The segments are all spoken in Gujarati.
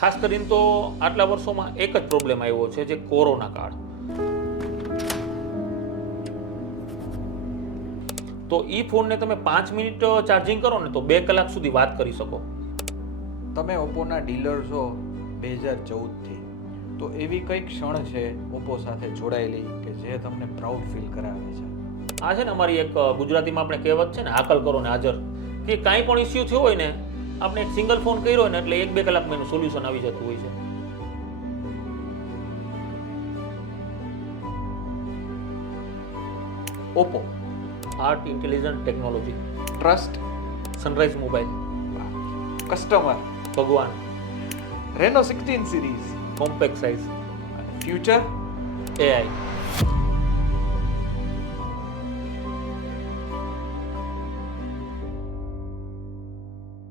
ખાસ કરીને તો આટલા વર્ષોમાં એક જ પ્રોબ્લેમ આવ્યો છે, જે કોરોના કાળ. તો ઈ ફોનને તમે 5 મિનિટ ચાર્જિંગ કરો ને તો 2 કલાક સુધી વાત કરી શકો. તમે ઓપ્પોના ડીલર છો 2014થી, તો એવી કઈ ક્ષણ છે ઓપ્પો સાથે જોડાયેલી કે જે તમને પ્રાઉડ ફીલ કરાવે છે? આ છે ને અમારી એક ગુજરાતીમાં આપણે કહેવત છે ને, હાકલ કરો ને હાજર, કે કાંઈ પણ ઇસ્યુ થયો હોય ને, આપણે એક સિંગલ ફોન કર્યો હોય ને એટલે 1-2 કલાકમાં એનું સોલ્યુશન આવી જતું હોય છે. Oppo art intelligent technology, trust, sunrise mobile, customer, ભગવાન, Reno 16 series, compact size, future. AI.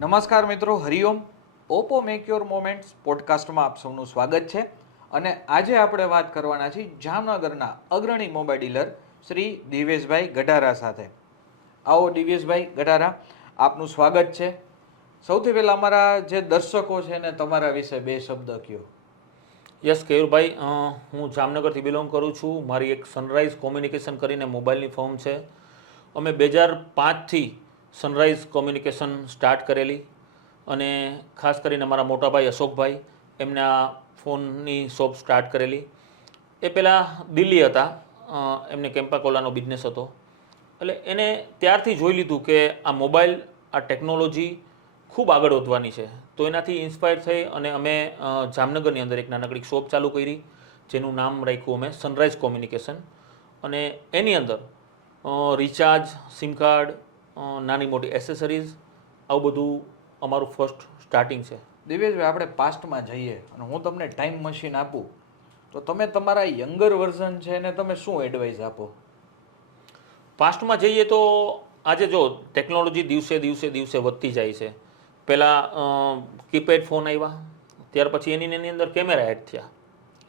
નમસ્કાર મિત્રો, હરિઓમ. ઓપ્પો મેક યોર મોમેન્ટ્સ પોડકાસ્ટમાં આપ સૌનું સ્વાગત છે. અને આજે આપણે વાત કરવાના છીએ જામનગરના અગ્રણી મોબાઈલ ડીલર શ્રી દિવેશભાઈ ગઢારા સાથે. આવો દિવેશભાઈ ગઢારા, આપનું સ્વાગત છે. સૌથી પહેલાં અમારા જે દર્શકો છે ને તમારા વિશે 2 શબ્દ કહો. યસ કેયુરભાઈ, હું જામનગરથી બિલોંગ કરું છું. મારી એક સનરાઈઝ કોમ્યુનિકેશન કરીને મોબાઈલની ફર્મ છે. અમે 2005થી સનરાઈઝ કોમ્યુનિકેશન સ્ટાર્ટ કરેલી, અને ખાસ કરીને મારા મોટાભાઈ અશોકભાઈ એમને આ ફોનની શોપ સ્ટાર્ટ કરેલી. એ પહેલાં દિલ્હી હતા, એમને કેમ્પાકોલાનો બિઝનેસ હતો. એટલે એને ત્યારથી જોઈ લીધું કે આ મોબાઈલ, આ ટેકનોલોજી ખૂબ આગળ વધવાની છે. તો એનાથી ઇન્સ્પાયર થઈ અને અમે જામનગરની અંદર એક નાનકડી શોપ ચાલુ કરી, જેનું નામ રાખ્યું અમે સનરાઈઝ કોમ્યુનિકેશન. અને એની અંદર રિચાર્જ, સિમ કાર્ડ, નાની મોટી એસેસરીઝ, આવું બધું અમારું ફર્સ્ટ સ્ટાર્ટિંગ છે. દિવેશભાઈ, આપણે પાસ્ટમાં જઈએ અને હું તમને ટાઈમ મશીન આપું તો તમે તમારા યંગર વર્ઝન છે એને તમે શું એડવાઇસ આપો? પાસ્ટમાં જઈએ તો આજે જો ટેકનોલોજી દિવસે દિવસે વધતી જાય છે. પહેલાં કીપેડ ફોન આવ્યા, ત્યાર પછી એની અંદર કેમેરા એડ થયા,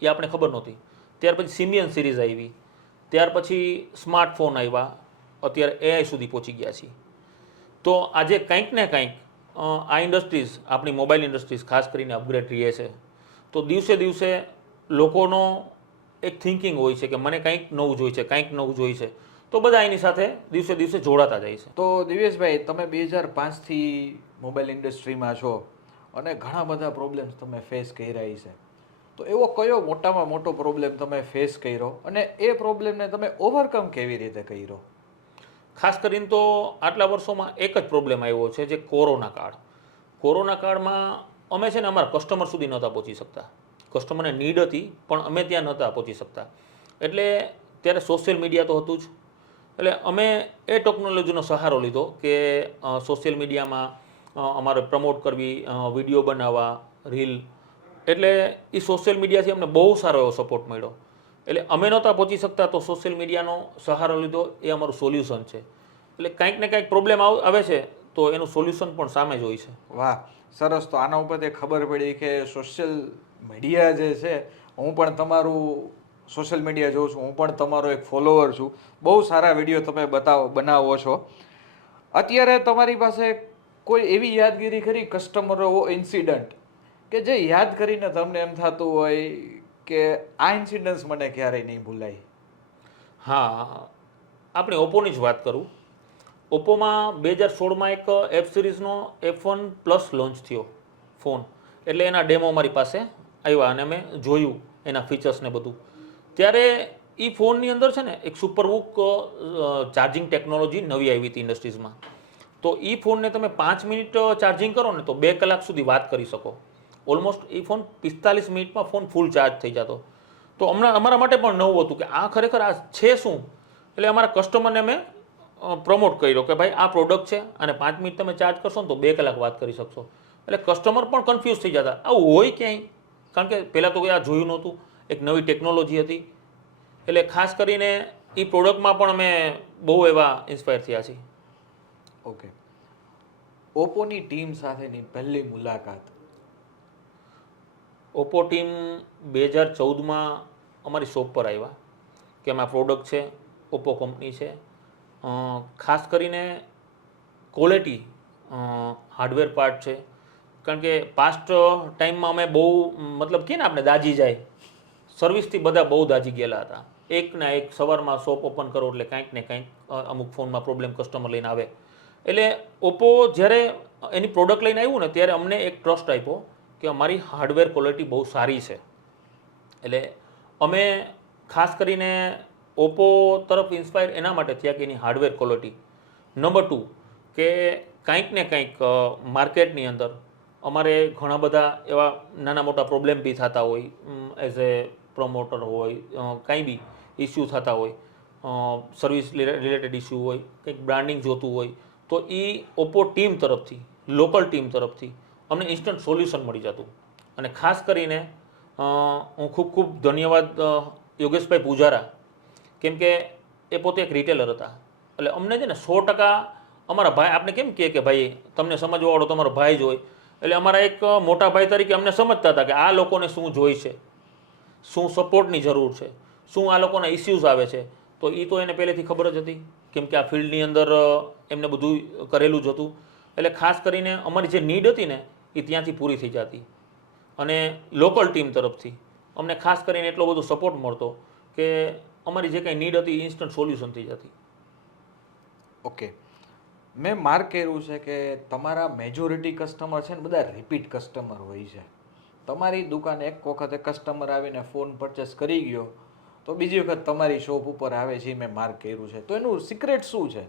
એ આપણે ખબર નહોતી. ત્યાર પછી સિમિયન સિરીઝ આવી, ત્યાર પછી સ્માર્ટફોન આવ્યા, અત્યારે એઆઈ સુધી પહોંચી ગયા છીએ. તો આજે કંઈક ને કંઈક આ ઇન્ડસ્ટ્રીઝ, આપણી મોબાઈલ ઇન્ડસ્ટ્રીઝ ખાસ કરીને અપગ્રેડ રહે છે. તો દિવસે દિવસે લોકોનો એક થિંકિંગ હોય છે કે મને કંઈક નવું જોઈએ છે, કંઈક નવું જોઈએ છે. તો બધા એની સાથે દિવસે દિવસે જોડાતા જાય છે. તો દિવેશભાઈ, તમે 2005થી મોબાઈલ ઇન્ડસ્ટ્રીમાં છો અને ઘણા બધા પ્રોબ્લેમ્સ તમે ફેસ કર્યા છે. તો એવો કયો મોટામાં મોટો પ્રોબ્લેમ તમે ફેસ કર્યો અને એ પ્રોબ્લેમને તમે ઓવરકમ કેવી રીતે કર્યો? ખાસ કરીને તો આટલા વર્ષોમાં એક જ પ્રોબ્લેમ આવ્યો છે, જે કોરોના કાળ. કોરોના કાળમાં અમે છે ને અમારા કસ્ટમર સુધી નહોતા પહોંચી શકતા. કસ્ટમરને નીડ હતી પણ અમે ત્યાં નહોતા પહોંચી શકતા. એટલે ત્યારે સોશિયલ મીડિયા તો હતું જ. એટલે અમે એ ટેકનોલોજીનો સહારો લીધો કે સોશિયલ મીડિયામાં અમારે પ્રમોટ કરવી, વિડીયો બનાવવા, રીલ. એટલે એ સોશિયલ મીડિયાથી અમને બહુ સારો એવો સપોર્ટ મળ્યો. એટલે અમે નહોતા પહોંચી શકતા તો સોશિયલ મીડિયાનો સહારો લીધો, એ અમારું સોલ્યુશન છે. એટલે કંઈક ને કંઈક પ્રોબ્લેમ આવે છે તો એનું સોલ્યુશન પણ સામે જ હોય છે. વાહ, સરસ. તો આના ઉપરથી ખબર પડી કે સોશિયલ મીડિયા જે છે, હું પણ તમારું સોશિયલ મીડિયા જોઉં છું, હું પણ તમારો એક ફોલોવર છું. બહુ સારા વિડીયો તમે બનાવો છો. અત્યારે તમારી પાસે કોઈ એવી યાદગીરી ખરી, કસ્ટમરો ઇન્સિડન્ટ કે જે યાદ કરીને તમને એમ થતું હોય કે આ ઇન્સિડન્સ મને ક્યારેય નહીં ભૂલાય? હા, આપણે ઓપ્પોની જ વાત કરું. ઓપ્પોમાં 2016માં એક એફ સિરીઝનો F1 પ્લસ લોન્ચ થયો ફોન. એટલે એના ડેમો અમારી પાસે આવ્યા અને અમે જોયું એના ફીચર્સ ને બધું. ત્યારે એ ફોનની અંદર છે ને એક સુપરવુક ચાર્જિંગ ટેકનોલોજી નવી આવી હતી ઇન્ડસ્ટ્રીઝમાં. તો એ ફોનને તમે 5 મિનિટ ચાર્જિંગ કરો ને તો 2 કલાક સુધી વાત કરી શકો. ઓલમોસ્ટ એ ફોન 45 મિનિટમાં ફોન ફૂલ ચાર્જ થઈ જતો. તો હમણાં અમારા માટે પણ નવું હતું કે આ ખરેખર આ છે શું. એટલે અમારા કસ્ટમરને અમે પ્રમોટ કર્યો કે ભાઈ આ પ્રોડક્ટ છે અને 5 મિનિટ તમે ચાર્જ કરશો ને તો 2 કલાક વાત કરી શકશો. એટલે કસ્ટમર પણ કન્ફ્યુઝ થઈ જતા, આવું હોય ક્યાંય? કારણ કે પહેલાં તો આ જોયું નહોતું, એક નવી ટેકનોલોજી હતી. એટલે ખાસ કરીને એ પ્રોડક્ટમાં પણ અમે બહુ એવા ઇન્સ્પાયર થયા છીએ. ઓકે. ઓપ્પોની ટીમ સાથેની પહેલી મુલાકાત? ઓપ્પો ટીમ 2014માં અમારી શોપ પર આવ્યા કે આમાં પ્રોડક્ટ છે, ઓપ્પો કંપની છે. ખાસ કરીને ક્વોલિટી, હાર્ડવેર પાર્ટ છે, કારણ કે પાસ્ટ ટાઈમમાં અમે બહુ મતલબ કે ને આપણે દાજી જાય સર્વિસથી બધા બહુ દાજી ગયેલા હતા. એક ના એક સવારમાં શોપ ઓપન કરો એટલે કાંઈક ને કાંઈક અમુક ફોનમાં પ્રોબ્લેમ કસ્ટમર લઈને આવે. એટલે ઓપ્પો જ્યારે એની પ્રોડક્ટ લઈને આવ્યું ને ત્યારે અમને એક ટ્રસ્ટ આપ્યો કે અમારી હાર્ડવેર ક્વોલિટી બહુ સારી છે. એટલે અમે ખાસ કરીને ઓપ્પો તરફ ઇન્સ્પાયર એના માટે થયા કે એની હાર્ડવેર ક્વોલિટી. નંબર 2 કે કંઈક ને કંઈક માર્કેટની અંદર અમારે ઘણા બધા એવા નાના મોટા પ્રોબ્લેમ બી થતા હોય એઝ એ પ્રમોટર હોય કાંઈ બી ઇસ્યુ થતા હોય સર્વિસ રિલેટેડ ઇસ્યુ હોય કંઈક બ્રાન્ડિંગ જોતું હોય તો એ ઓપ્પો ટીમ તરફથી લોકલ ટીમ તરફથી અમને ઇન્સ્ટન્ટ સોલ્યુશન મળી જતું. અને ખાસ કરીને હું ખૂબ ખૂબ ધન્યવાદ યોગેશભાઈ પૂજારા, કેમ કે એ પોતે એક રિટેલર હતા. એટલે અમને છે ને 100% અમારા ભાઈ આપણે કેમ કહે કે ભાઈ તમને સમજવાવાળો તમારો ભાઈ જ હોય, એટલે અમારા એક મોટા ભાઈ તરીકે અમને સમજતા હતા કે આ લોકોને શું જોઈ છે, શું સપોર્ટની જરૂર છે, શું આ લોકોના ઇસ્યુઝ આવે છે. તો એ તો એને પહેલેથી ખબર જ હતી કેમ કે આ ફિલ્ડની અંદર એમને બધું કરેલું જ હતું. એટલે ખાસ કરીને અમારી જે નીડ હતી ને એ ત્યાંથી પૂરી થઈ જતી. અને લોકલ ટીમ તરફથી અમને ખાસ કરીને એટલો બધો સપોર્ટ મળતો કે અમારી જે કંઈ નીડ હતી એ ઇન્સ્ટન્ટ સોલ્યુશન થઈ જતી. ઓકે, મેં માર્ક કર્યું છે કે તમારા મેજોરિટી કસ્ટમર છે ને બધા રિપીટ કસ્ટમર હોય છે. તમારી દુકાને એક વખતે કસ્ટમર આવીને ફોન પરચેસ કરી ગયો તો બીજી વખત તમારી શોપ ઉપર આવે છે, મેં માર્ક કર્યું છે. તો એનું સિક્રેટ શું છે?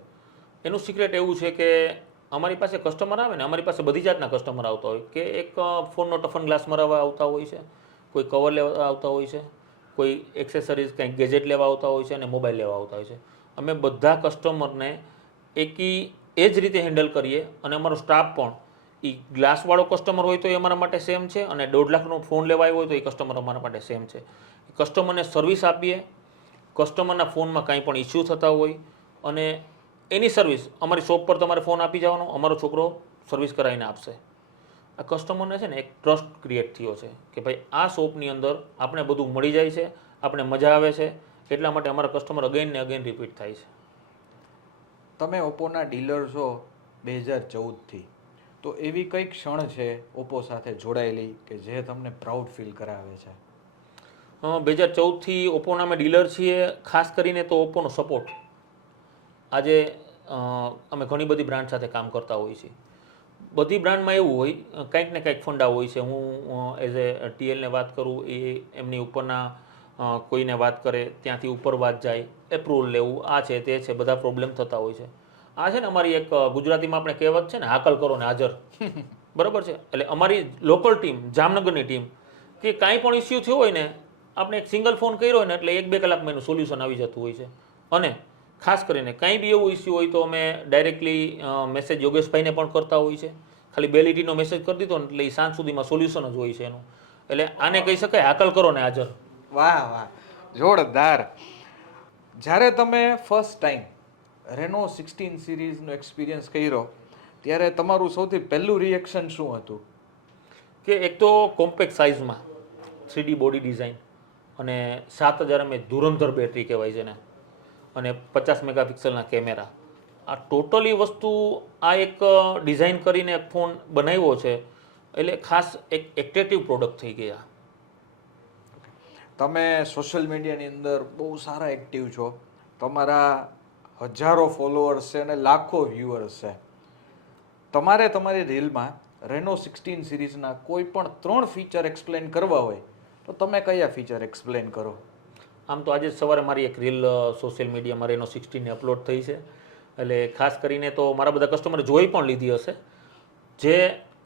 એનું સિક્રેટ એવું છે કે અમારી પાસે કસ્ટમર આવે ને અમારી પાસે બધી જાતના કસ્ટમર આવતા હોય કે એક ફોનનો ટફન ગ્લાસ મરાવવા આવતા હોય છે, કોઈ કવર લેવા આવતા હોય છે, કોઈ એક્સેસરીઝ કંઈક ગેજેટ લેવા આવતા હોય છે અને મોબાઈલ લેવા આવતા હોય છે. અમે બધા કસ્ટમરને એકી એ જ રીતે હેન્ડલ કરીએ અને અમારો સ્ટાફ પણ એ ગ્લાસવાળો કસ્ટમર હોય તો એ અમારા માટે સેમ છે અને 1.5 લાખનો ફોન લેવા આવ્યો હોય તો એ કસ્ટમર અમારા માટે સેમ છે. કસ્ટમરને સર્વિસ આપીએ, કસ્ટમરના ફોનમાં કાંઈ પણ ઇસ્યુ થતા હોય અને એની સર્વિસ અમારી શોપ પર તમારે ફોન આપી જવાનો, અમારો છોકરો સર્વિસ કરાવીને આપશે. આ કસ્ટમરને છે ને એક ટ્રસ્ટ ક્રિએટ થયો છે કે ભાઈ આ શોપની અંદર આપણે બધું મળી જાય છે, આપણે મજા આવે છે, એટલા માટે અમારા કસ્ટમર અગેન ને અગેન રિપીટ થાય છે. તમે ઓપ્પોના ડીલર છો 2014થી, તો એવી કઈ ક્ષણ છે ઓપ્પો સાથે જોડાયેલી કે જે તમને પ્રાઉડ ફીલ કરાવે છે? 2014થી ઓપ્પોના અમે ડીલર છીએ. ખાસ કરીને તો ઓપ્પોનો સપોર્ટ. આજે અમે ઘણી બધી બ્રાન્ડ સાથે કામ કરતા હોઈએ છીએ. બધી બ્રાન્ડમાં એવું હોય કંઈક ને કંઈક ફંડા હોય છે. હું એઝ એ ટીએલને વાત કરું, એ એમની ઉપરના કોઈને વાત કરે, ત્યાંથી ઉપર વાત જાય, એપ્રુવલ લેવું, આ છે તે છે, બધા પ્રોબ્લેમ થતા હોય છે. આ છે ને અમારી એક ગુજરાતીમાં આપણે કહેવત છે ને, હાકલ કરો ને હાજર. બરાબર છે. એટલે અમારી લોકલ ટીમ, જામનગરની ટીમ, કે કાંઈ પણ ઇસ્યુ થયો હોય ને આપણે એક સિંગલ ફોન કર્યો હોય ને એટલે 1-2 કલાકમાં એનું સોલ્યુશન આવી જતું હોય છે. અને ખાસ કરીને કાંઈ બી એવું ઇસ્યુ હોય તો અમે ડાયરેક્ટલી મેસેજ યોગેશભાઈને પણ કરતા હોય છે. ખાલી બેલિટીનો મેસેજ કરી દીધો ને એટલે એ સાંજ સુધીમાં સોલ્યુશન જ હોય છે એનું. એટલે આને કહી શકાય હાકલ કરો ને હાજર. વાહ વાહ, જોરદાર. જ્યારે તમે ફર્સ્ટ ટાઈમ રેનો 16 સિરીઝનો એક્સપિરિયન્સ કર્યો ત્યારે તમારું સૌથી પહેલું રિએક્શન શું હતું? કે એક તો કોમ્પેક્ટ સાઇઝમાં 3D બોડી ડિઝાઇન અને 7000 mAh ધુરંધર બેટરી કહેવાય છે ને, અને 50 મેગાપિક્સલના કેમેરા. આ ટોટલી વસ્તુ આ એક ડિઝાઇન કરીને એક ફોન બનાવ્યો છે એટલે ખાસ એક એટ્રેક્ટિવ પ્રોડક્ટ થઈ ગયા. તમે સોશિયલ મીડિયાની અંદર બહુ સારા એક્ટિવ છો, તમારા હજારો ફોલોઅર્સ છે અને લાખો વ્યુઅર્સ છે. તમારે તમારી રીલમાં રેનો 16 સિરીઝના કોઈ પણ 3 ફીચર એક્સપ્લેન કરવા હોય તો તમે કયા ફીચર એક્સપ્લેન કરો? આમ તો આજે સવારે મારી એક રીલ સોશિયલ મીડિયામાં રેનો 16 અપલોડ થઈ છે. એટલે ખાસ કરીને તો મારા બધા કસ્ટમરે જોઈ પણ લીધી હશે. જે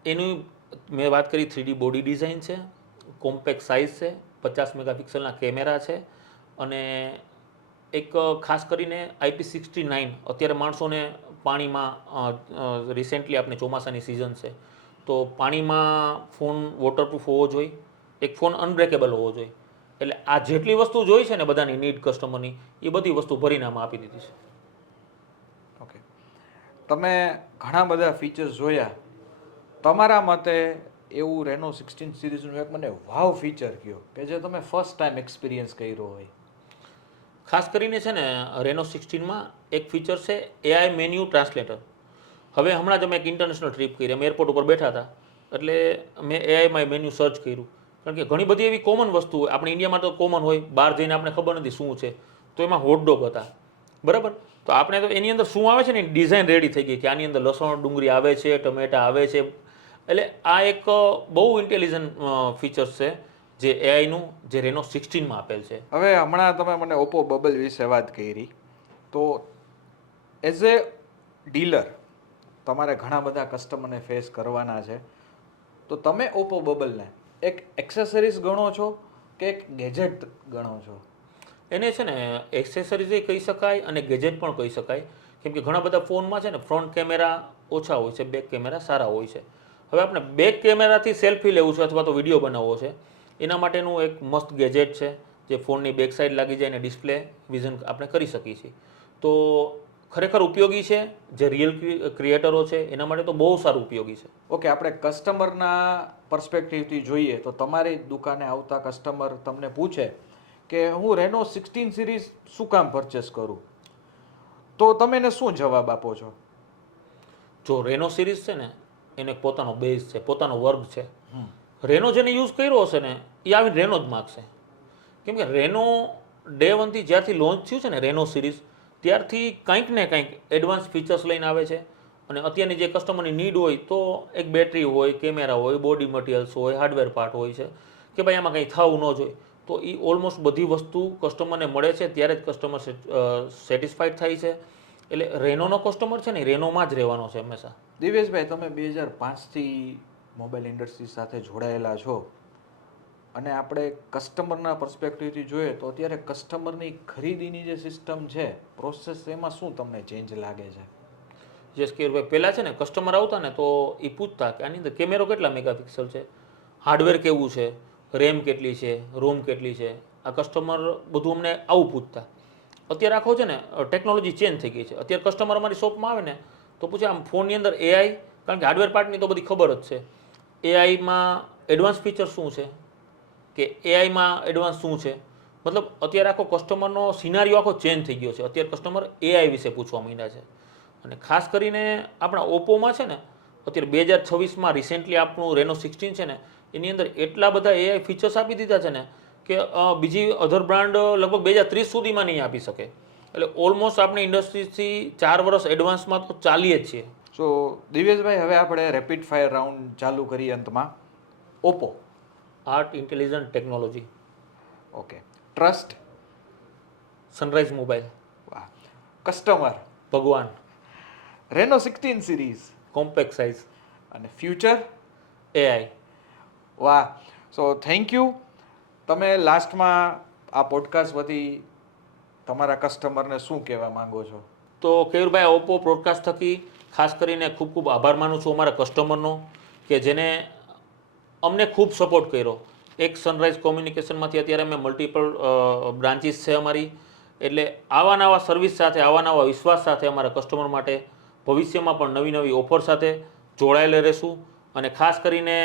એની મેં વાત કરી 3D બોડી ડિઝાઇન છે, કોમ્પેક્ટ સાઇઝ છે, 50 મેગાપિક્સલના કેમેરા છે અને એક ખાસ કરીને IP69. અત્યારે માણસોને પાણીમાં રિસેન્ટલી આપણે ચોમાસાની સિઝન છે તો પાણીમાં ફોન વોટરપ્રૂફ હોવો જોઈએ, એક ફોન અનબ્રેકેબલ હોવો જોઈએ. એટલે આ જેટલી વસ્તુ જોઈ છે ને બધાની નીડ કસ્ટમરની, એ બધી વસ્તુ ભરીને આમાં આપી દીધી છે. ઓકે, તમે ઘણા બધા ફીચર્સ જોયા, તમારા મતે એવું રેનો 16 સિરીઝનું એક મને વાવ ફીચર કયો કે જે તમે ફર્સ્ટ ટાઈમ એક્સપિરિયન્સ કર્યો હોય? ખાસ કરીને છે ને રેનો 16માં એક ફીચર છે AI મેન્યુ ટ્રાન્સલેટર. હવે હમણાં જ અમે એક ઇન્ટરનેશનલ ટ્રીપ કરી, અમે એરપોર્ટ ઉપર બેઠા હતા એટલે મેં એઆઈમાં મેન્યુ સર્ચ કર્યું, કારણ કે ઘણી બધી એવી કોમન વસ્તુ હોય, આપણે ઇન્ડિયામાં તો કોમન હોય, બહાર જઈને આપણે ખબર નથી શું છે, તો એમાં હોટડોગ હતા, બરાબર. તો આપણે તો એની અંદર શું આવે છે ને ડિઝાઇન રેડી થઈ ગઈ કે આની અંદર લસણ ડુંગળી આવે છે, ટમેટા આવે છે. એટલે આ એક બહુ ઇન્ટેલિજન્ટ ફીચર્સ છે જે એઆઈનું જે રેનો 16માં આપેલ છે. હવે હમણાં તમે મને ઓપ્પો બબલ વિશે વાત કરી, તો એઝ એ ડીલર તમારે ઘણા બધા કસ્ટમરને ફેસ કરવાના છે, તો તમે ઓપ્પો બબલને એક એક્સેસરીઝ ગણો છો કે એક ગેજેટ ગણો છો? એને છે ને એક્સેસરીઝ કહી શકાય અને ગેજેટ પણ કહી શકાય, કેમ કે ઘણા બધા ફોનમાં છે ને ફ્રન્ટ કેમેરા ઓછા હોય છે, બેક કેમેરા સારા હોય છે. હવે આપણે બેક કેમેરાથી સેલ્ફી લેવું છે અથવા તો વિડીયો બનાવવો છે, એના માટેનું એક મસ્ત ગેજેટ છે જે ફોનની બેક સાઈડ લાગી જાય અને ડિસ્પ્લે વિઝન આપણે કરી શકીએ છીએ. તો ખરેખર ઉપયોગી છે, જે રિયલ ક્રિએટરો છે એના માટે તો બહુ સારું ઉપયોગી છે. ઓકે, આપણે કસ્ટમરના પર્સપેક્ટિવથી જોઈએ તો તમારી દુકાને આવતા કસ્ટમર તમને પૂછે કે હું રેનો 16 સિરીઝ શું કામ પરચેસ કરું, તો તમે એને શું જવાબ આપો છો? જો રેનો સિરીઝ છે ને એને પોતાનો બેઝ છે, પોતાનો વર્ગ છે. રેનો જેને યુઝ કર્યો હશે ને એ આવીને રેનો જ માગશે, કેમ કે રેનો ડે 1થી જ્યારથી લોન્ચ થયું છે ને રેનો સિરીઝ, ત્યારથી કંઈક ને કંઈક એડવાન્સ ફીચર્સ લઈને આવે છે. અને અત્યારની જે કસ્ટમરની નીડ હોય તો એક બેટરી હોય, કેમેરા હોય, બોડી મટીરિયલ્સ હોય, હાર્ડવેર પાર્ટ હોય છે કે ભાઈ આમાં કંઈ થવું ન જોઈએ, તો એ ઓલમોસ્ટ બધી વસ્તુ કસ્ટમરને મળે છે ત્યારે જ કસ્ટમર સેટિસ્ફાઈડ થાય છે. એટલે રેનોનો કસ્ટમર છે ને રેનોમાં જ રહેવાનો છે હંમેશા. દિવેશભાઈ, તમે 2005થી મોબાઈલ ઇન્ડસ્ટ્રી સાથે જોડાયેલા છો, અને આપણે કસ્ટમરના પર્સપેક્ટિવથી જોઈએ તો અત્યારે કસ્ટમરની ખરીદીની જે સિસ્ટમ છે, પ્રોસેસ, એમાં શું તમને ચેન્જ લાગે છે? જેસ કે ભાઈ પહેલાં છે ને કસ્ટમર આવતા ને તો એ પૂછતા કે આની અંદર કેમેરો કેટલા મેગાપિક્સલ છે, હાર્ડવેર કેવું છે, રેમ કેટલી છે, રોમ કેટલી છે, આ કસ્ટમર બધું અમને આવું પૂછતા. અત્યારે આખો છે ને ટેકનોલોજી ચેન્જ થઈ ગઈ છે. અત્યારે કસ્ટમર અમારી શોપમાં આવે ને તો પૂછે આમ ફોનની અંદર એઆઈ, કારણ કે હાર્ડવેર પાર્ટની તો બધી ખબર જ છે, એઆઈમાં એડવાન્સ ફીચર શું છે, કે એઆઈમાં એડવાન્સ શું છે. મતલબ અત્યારે આખો કસ્ટમરનો સિનારીઓ આખો ચેન્જ થઈ ગયો છે. અત્યારે કસ્ટમર એઆઈ વિશે પૂછવા માંડ્યા છે. અને ખાસ કરીને આપણા ઓપ્પોમાં છે ને અત્યારે 2026માં રિસેન્ટલી આપણું રેનો 16 છે ને એની અંદર એટલા બધા એઆઈ ફીચર્સ આપી દીધા છે ને કે બીજી અધર બ્રાન્ડ લગભગ 2030 સુધીમાં નહીં આપી શકે. એટલે ઓલમોસ્ટ આપણી ઇન્ડસ્ટ્રીથી 4 વર્ષ એડવાન્સમાં તો ચાલીએ જ છીએ. સો દિવેશભાઈ, હવે આપણે રેપિડ ફાયર રાઉન્ડ ચાલુ કરીએ અંતમાં. Oppo, art intelligent technology. Okay. Trust, sunrise mobile. વાહ. કસ્ટમર, ભગવાન. Reno 16 series. Compact size. અને ફ્યુચર, એઆઈ. વાહ. So thank you. તમે લાસ્ટમાં આ પોડકાસ્ટ વતી તમારા કસ્ટમરને શું કહેવા માંગો છો? તો કેયુરભાઈ, ઓપ્પો પોડકાસ્ટ થકી ખાસ કરીને ખૂબ ખૂબ આભાર માનું છું અમારા કસ્ટમરનો, કે જેને અમને ખૂબ સપોર્ટ કર્યો. એક સનરાઈઝ કોમ્યુનિકેશનમાંથી અત્યારે અમે મલ્ટિપલ બ્રાન્ચીસ છે અમારી, એટલે આવા નવા સર્વિસ સાથે, આવા નવા વિશ્વાસ સાથે અમારા કસ્ટમર માટે ભવિષ્યમાં પણ નવી નવી ઓફર સાથે જોડાયેલા રહેશું. અને ખાસ કરીને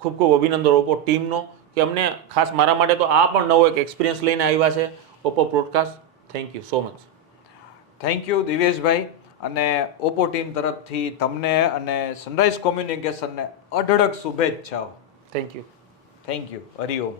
ખૂબ ખૂબ અભિનંદન ઓપ્પો ટીમનો, કે અમને ખાસ મારા માટે તો આ પણ નવો એક એક્સપિરિયન્સ લઈને આવ્યા છે Oppo podcast. Thank you so much. Thank you Diveshbhai. અને ઓપ્પો ટીમ તરફથી તમને અને સનરાઈઝ કોમ્યુનિકેશનને અઢળક શુભેચ્છાઓ. Thank you. Thank you. Hariom.